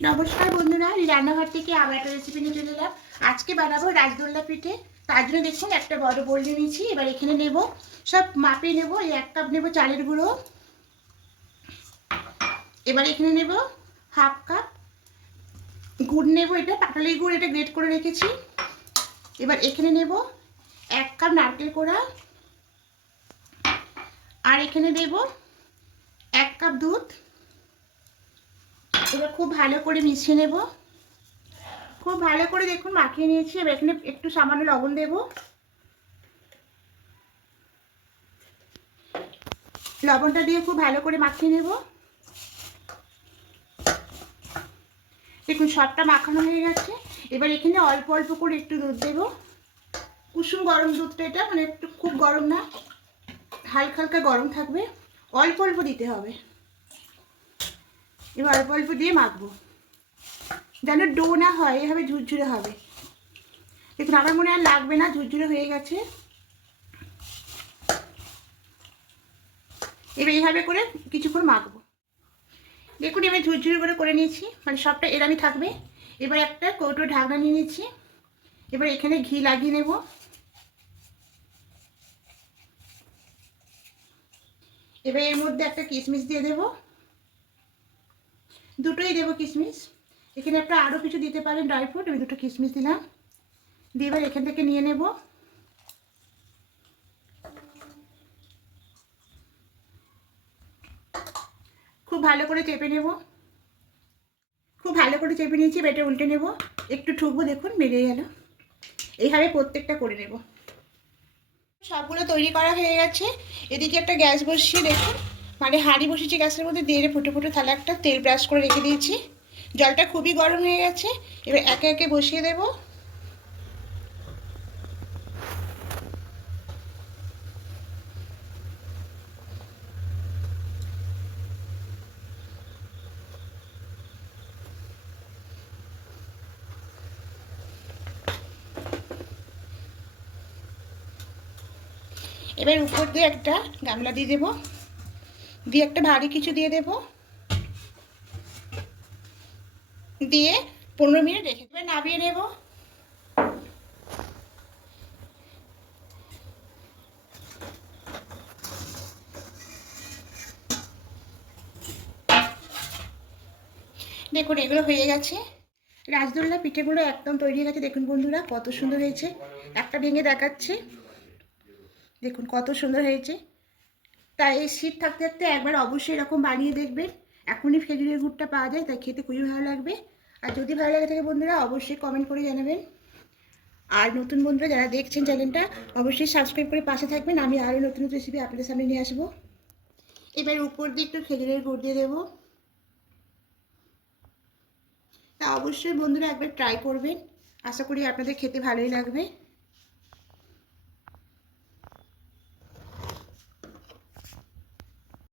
নমস্কার বন্ধুরা, রান্নাঘর থেকে আবার একটা রেসিপি নিয়ে চলে এলাম। আজকে বানাবো রাজদোল্লা পিঠে। তার জন্য দেখুন, একটা বড় বোল নিয়েছি, এবার এখানে নেব, সব মাপে নেব, এই এক কাপ নেব চালের গুঁড়ো। এবার এখানে নেব হাফ কাপ গুড় নেব এটা পাটালি গুড় এটা গ্রেট করে রেখেছি। এবার এখানে নেব এক কাপ নারকেল কোড়া। আর এখানে দেব এক কাপ দুধ। এবার খুব ভালো করে মিশিয়ে নেব। খুব ভালো করে দেখুন মাখিয়ে নিয়েছি। এবার এখানে একটু সামান্য লবণ দেব। লবণটা দিয়ে খুব ভালো করে মাখিয়ে নেব। দেখুন, সবটা মাখানো হয়ে গেছে। এবার এখানে অল্প অল্প করে একটু দুধ দেব। কুসুম গরম দুধটা এটা মানে একটু খুব গরম না, হালকা হালকা গরম থাকবে। অল্প অল্প দিতে হবে। এবার অল্প অল্প দিয়ে মাখবো। যেন ডো না হয়, এভাবে ঝুরঝুরে হবে। দেখুন, আমার মনে আর লাগবে না, ঝুরঝুরে হয়ে গেছে। এবার এইভাবে করে কিছুক্ষণ মাখবো। দেখুন, এবার ঝুরঝুরি করে করে নিয়েছি মানে সবটা এরামি থাকবে। এবার একটা কৌটো ঢাকনা নিয়ে নিচ্ছি এবার এখানে ঘি লাগিয়ে নেব। এবার এর মধ্যে একটা কিশমিশ দিয়ে দেব। দুটোই দেবো কিশমিশ। এখানে একটা আরও কিছু দিতে পারেন ড্রাই ফ্রুট আমি দুটো কিশমিশ দিলাম। দিয়ে এবার এখান থেকে নিয়ে নেব। খুব ভালো করে চেপে নেব। খুব ভালো করে চেপে নিয়েছি বেটে উল্টে নেব। একটু ঠুকবো দেখুন বেরিয়ে গেল। এইভাবে প্রত্যেকটা করে নেব। সবগুলো তৈরি করা হয়ে গেছে। এদিকে একটা গ্যাস বসিয়ে দেখুন। মানে হাঁড়ি বসিয়েছি গ্যাসের মধ্যে দিয়ে ফুটে ফুটে তাহলে একটা তেল ব্রাশ করে রেখে দিয়েছি। জলটা খুবই গরম হয়ে গেছে। এবার একে একে বসিয়ে দেব। এবার উপর দিয়ে একটা গামলা দিয়ে দেবো। দিয়ে একটা ভারী কিছু দিয়ে দেব। দিয়ে পনেরো মিনিট রেখে দেবে নামিয়ে নেব। দেখুন, এগুলো হয়ে গেছে। রাজদোল্লা পিঠেগুলো একদম তৈরি হয়ে গেছে। দেখুন বন্ধুরা, কত সুন্দর হয়েছে। একটা ভেঙে দেখাচ্ছে। দেখুন, কত সুন্দর হয়েছে। তাই এই শীত থাকতে থাকতে একবার অবশ্যই এরকম বানিয়ে দেখবেন। এখনই খেজুরের গুড়টা পাওয়া যায়, তাই খেতে খুবই ভালো লাগবে। আর যদি ভালো লাগে থাকে বন্ধুরা, অবশ্যই কমেন্ট করে জানাবেন। আর নতুন বন্ধুরা যারা দেখছেন চ্যানেলটা অবশ্যই সাবস্ক্রাইব করে পাশে থাকবেন। আমি আরও নতুন নতুন রেসিপি আপনাদের সামনে নিয়ে আসব। এবার উপর দিয়ে একটু খেজুরের গুড় দিয়ে দেবো। তা অবশ্যই বন্ধুরা একবার ট্রাই করবেন। আশা করি আপনাদের খেতে ভালোই লাগবে।